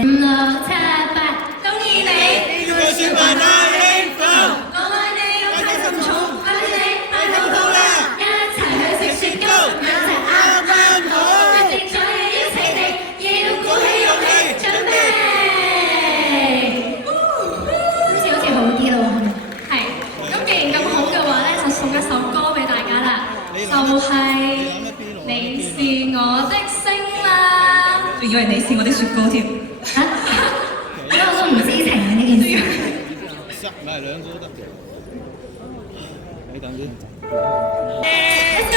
5、6、7、8，恭喜你！呢個算係大幸福。我愛你，我太沉重，愛你，愛到好啦！一齊去食雪糕，一齊啱啱好。一定再邀請你，要鼓起勇氣，準備。好似好啲咯，係。咁既然咁好嘅話咧，就送一首歌俾大家啦，就係你是我的星啦。仲以為你是我的雪糕添。嚇？因為我都唔知情嘅呢件事。咪係兩個都得。你等先。Let's go！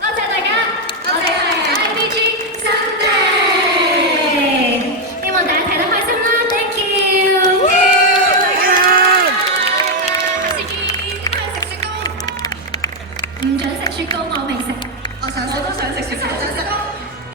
多謝大家，我哋係 IDG Sunday，希望大家睇得開心啦 ，Thank you！下次見，去食雪糕。唔准食雪糕，我未食。我都想食雪糕。